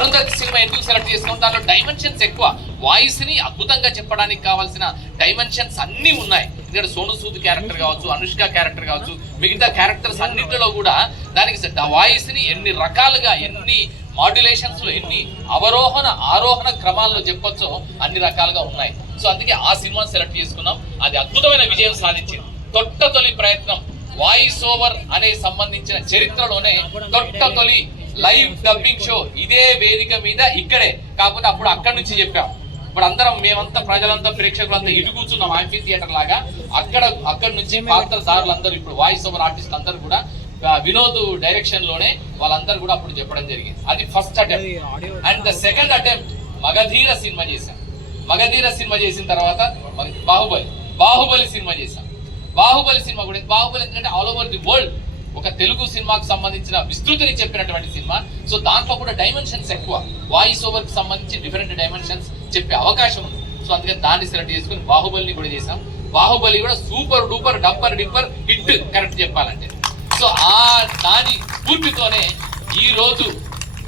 Arundhati cinema ఎందుకు select చేసుకున్నాం? దాంట్లో డైమెన్షన్స్ ఎక్కువ, వాయిస్ ని అద్భుతంగా చెప్పడానికి కావాల్సిన డైమెన్షన్స్ అన్ని ఉన్నాయి. ఇక్కడ సోను సూద్ క్యారెక్టర్ కావచ్చు, అనుష్క క్యారెక్టర్ కావచ్చు, మిగతా క్యారెక్టర్స్ అన్నింటిలో కూడా దానికి వాయిస్ ని ఎన్ని రకాలుగా, ఎన్ని మాడ్యులేషన్స్ లో, ఎన్ని అవరోహణ ఆరోహణ క్రమాల్లో చెప్పొచ్చో అన్ని రకాలుగా ఉన్నాయి. సో అందుకే ఆ సినిమాని సెలెక్ట్ చేసుకున్నాం. అది అద్భుతమైన విజయం సాధించింది. తొలి ప్రయత్నం వాయిస్ ఓవర్ అనే సంబంధించిన చరిత్రలోనే తొలి లైవ్ డబ్బింగ్ షో ఇదే వేదిక మీద ఇక్కడే. కాకపోతే అప్పుడు అక్కడి నుంచి చెప్పాం. ఇప్పుడు అందరం మేమంతా ప్రజలంతా ప్రేక్షకులంతా ఇటు కూర్చున్నాం యాంఫీ థియేటర్ లాగా. అక్కడి నుంచి పాత్రధారులందరూ ఇప్పుడు వాయిస్ ఓవర్ ఆర్టిస్టులు అందరూ కూడా వినోద్ డైరెక్షన్ లోనే వాళ్ళందరూ కూడా అప్పుడు చెప్పడం జరిగింది. అది first attempt. And the second attempt Magadheera cinema చేశాం. మగధీర సినిమా చేసిన తర్వాత బాహుబలి సినిమా చేశాం. బాహుబలి సినిమా కూడా, బాహుబలి ఎందుకంటే ఆల్ ఓవర్ ది వరల్డ్ ఒక తెలుగు సినిమాకు సంబంధించిన విస్తృతిని చెప్పినటువంటి సినిమా. సో దాంట్లో కూడా డైమెన్షన్స్ ఎక్కువ, వాయిస్ ఓవర్ కి సంబంధించి డిఫరెంట్ డైమెన్షన్స్ చెప్పే అవకాశం ఉంది. సో అందుకే దాన్ని సెలెక్ట్ చేసుకుని బాహుబలిని కూడా చేశాం. బాహుబలి కూడా super duper dapper dipper hit correct చెప్పాలంటే. సో ఆ దాని స్ఫూర్తితోనే ఈ రోజు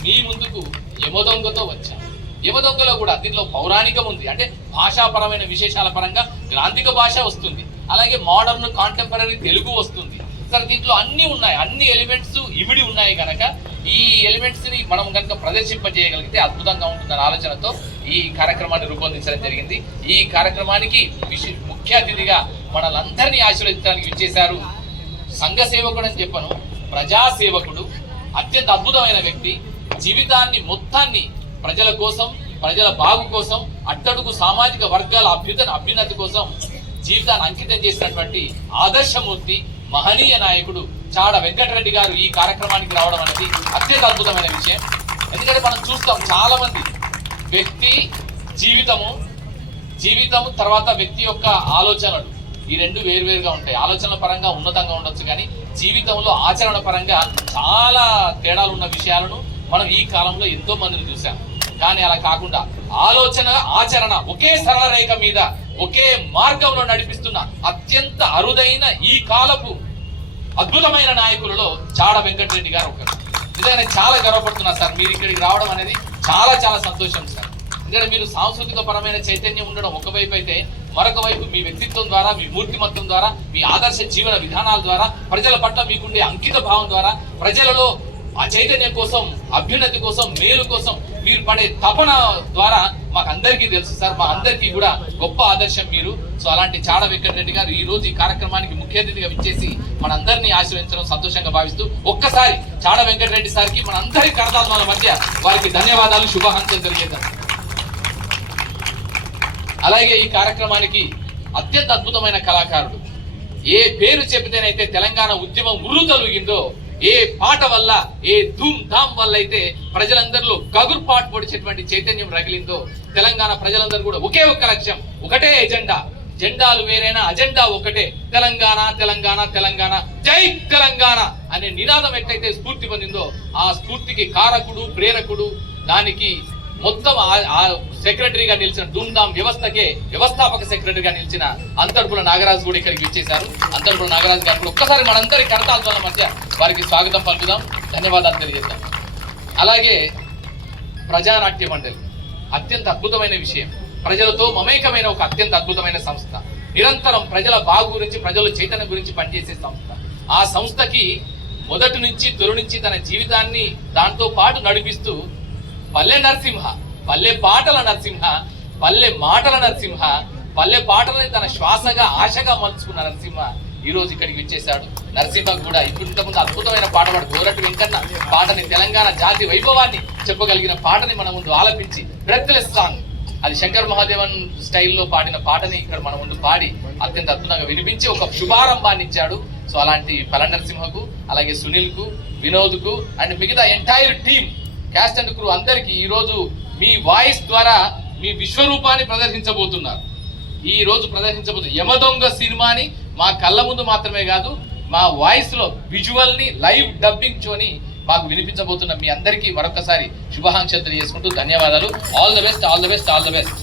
మీ ముందుకు యమదొంగతో వచ్చాం. యమదొంగలో కూడా దీనిలో పౌరాణికం ఉంది, అంటే భాషాపరమైన విశేషాల పరంగా గ్రాంధిక భాష వస్తుంది, అలాగే మోడర్న్ కాంటెంపరీ తెలుగు వస్తుంది. సరే దీంట్లో అన్ని ఉన్నాయి, అన్ని ఎలిమెంట్స్ ఇమిడి ఉన్నాయి కనుక ఈ ఎలిమెంట్స్ ని మనం కనుక ప్రదర్శింపజేయగలిగితే అద్భుతంగా ఉంటుందన్న ఆలోచనతో ఈ కార్యక్రమాన్ని రూపొందించడం జరిగింది. ఈ కార్యక్రమానికి ముఖ్య అతిథిగా మనలందరినీ ఆశీర్వదించడానికి విచ్చేశారు సంఘ సేవకుడు అని చెప్పను, ప్రజాసేవకుడు, అత్యంత అద్భుతమైన వ్యక్తి. జీవితాన్ని మొత్తాన్ని ప్రజల కోసం, ప్రజల బాగు కోసం, అట్టడుగు సామాజిక వర్గాల అభ్యున్నతి కోసం జీవితాన్ని అంకితం చేసినటువంటి ఆదర్శమూర్తి, మహనీయ నాయకుడు చాడ వెంకటరెడ్డి గారు ఈ కార్యక్రమానికి రావడం అనేది అత్యంత అద్భుతమైన విషయం. ఎందుకంటే మనం చూస్తాం చాలా మంది వ్యక్తి జీవితము తర్వాత వ్యక్తి యొక్క ఆలోచనలు, ఈ రెండు వేరువేరుగా ఉంటాయి. ఆలోచనల పరంగా ఉన్నతంగా ఉండొచ్చు, కానీ జీవితంలో ఆచరణ పరంగా చాలా తేడాలు ఉన్న విషయాలను మనం ఈ కాలంలో ఎంతో మందిని చూసాం. కానీ అలా కాకుండా ఆలోచన ఆచరణ ఒకే సరళ రేఖ మీద ఒకే మార్గంలో నడిపిస్తున్న అత్యంత అరుదైన ఈ కాలపు అద్భుతమైన నాయకులలో చాడ వెంకటరెడ్డి గారు ఒకరు. నిజంగా చాలా గర్వపడుతున్నా సార్, మీరు ఇక్కడికి రావడం అనేది చాలా చాలా సంతోషం సార్. ఎందుకంటే మీరు సాంస్కృతిక పరమైన చైతన్యం ఉండడం ఒకవైపు అయితే, మరొక వైపు మీ వ్యక్తిత్వం ద్వారా, మీ మూర్తిమత్వం ద్వారా, మీ ఆదర్శ జీవన విధానాల ద్వారా, ప్రజల పట్ల మీకుండే అంకిత భావం ద్వారా, ప్రజలలో ఆ చైతన్యం కోసం, అభ్యున్నతి కోసం, మేలు కోసం మీరు పడే తపన ద్వారా మాకు అందరికీ తెలుసు సార్. మా అందరికీ కూడా గొప్ప ఆదర్శం మీరు. సో అలాంటి చాడ వెంకటరెడ్డి గారు ఈ రోజు ఈ కార్యక్రమానికి ముఖ్య అతిథిగా విచ్చేసి మనందరినీ ఆశీర్వదించడం సంతోషంగా భావిస్తూ ఒక్కసారి చాడ వెంకటరెడ్డి సార్కి మనందరి కరతాళాల మధ్య వారికి ధన్యవాదాలు, శుభాకాంక్షలు తెలియజేద్దాం. అలాగే ఈ కార్యక్రమానికి అత్యంత అద్భుతమైన కళాకారుడు, ఏ పేరు చెబితేనైతే తెలంగాణ ఉద్యమం ఉర్రుతలుగిందో, ఏ పాట వల్ల, ఏ ధూమ్ ధామ్ వల్ల అయితే ప్రజలందరిలో గగుర్పాటు పొడిచేటువంటి చైతన్యం రగిలిందో, తెలంగాణ ప్రజలందరూ కూడా ఒకే ఒక్క లక్ష్యం, ఒకటే ఎజెండా, జెండాలు వేరైనా అజెండా ఒకటే, తెలంగాణ తెలంగాణ తెలంగాణ, జై తెలంగాణ అనే నినాదం ఎట్లయితే స్ఫూర్తి పొందిందో, ఆ స్ఫూర్తికి కారకుడు, ప్రేరకుడు, దానికి మొత్తం సెక్రటరీగా నిలిచిన ధూమ్ధామ్ వ్యవస్థకే వ్యవస్థాపక సెక్రటరీగా నిలిచిన అంతర్పుల నాగరాజు కూడా ఇక్కడికి వచ్చేశారు. అంతర్పుల నాగరాజు గారు ఒక్కసారి మనందరి కరతాళాల మధ్య వారికి స్వాగతం పలుకుదాం, ధన్యవాదాలు తెలియజేద్దాం. అలాగే ప్రజానాట్య మండలి అత్యంత అద్భుతమైన విషయం, ప్రజలతో మమేకమైన ఒక అత్యంత అద్భుతమైన సంస్థ, నిరంతరం ప్రజల బాగు గురించి, ప్రజల చైతన్యం గురించి పనిచేసే సంస్థ. ఆ సంస్థకి మొదటి నుంచి తొలి నుంచి తన జీవితాన్ని దాంతో పాటు నడిపిస్తూ పల్లె నరసింహ, పల్లె పాటల నరసింహ, పల్లె మాటల నరసింహ, పల్లె పాటలని తన శ్వాసగా ఆశగా మలుచుకున్న నరసింహ ఈ రోజు ఇక్కడికి వచ్చేసాడు. నరసింహ కూడా ఇంతకుముందు అద్భుతమైన పాట పాడు గోరటి వెంకన్న పాటని, తెలంగాణ జాతి వైభవాన్ని చెప్పగలిగిన పాటని మన ముందు ఆలపించి, బ్రెత్లెస్ సాంగ్, అది శంకర్ మహాదేవన్ స్టైల్లో పాడిన పాటని ఇక్కడ మన ముందు పాడి అత్యంత అద్భుతంగా వినిపించి ఒక శుభారంభాన్ని ఇచ్చాడు. సో అలాంటి పల్లె నరసింహకు, అలాగే సునీల్ కు, వినోద్ కు అండ్ మిగతా entire team, caste and crew అందరికీ ఈరోజు మీ వాయిస్ ద్వారా మీ విశ్వరూపాన్ని ప్రదర్శించబోతున్నారు. ఈ రోజు ప్రదర్శించబోతున్న యమదొంగ సినిమాని మా కళ్ళ ముందు మాత్రమే కాదు, మా వాయిస్ లో విజువల్ ని లైవ్ డబ్బింగ్ షోని మాకు వినిపించబోతున్న మీ అందరికీ మరొకసారి శుభాకాంక్షలు తెలియజేసుకుంటూ ధన్యవాదాలు. All the best, all the best, all the best.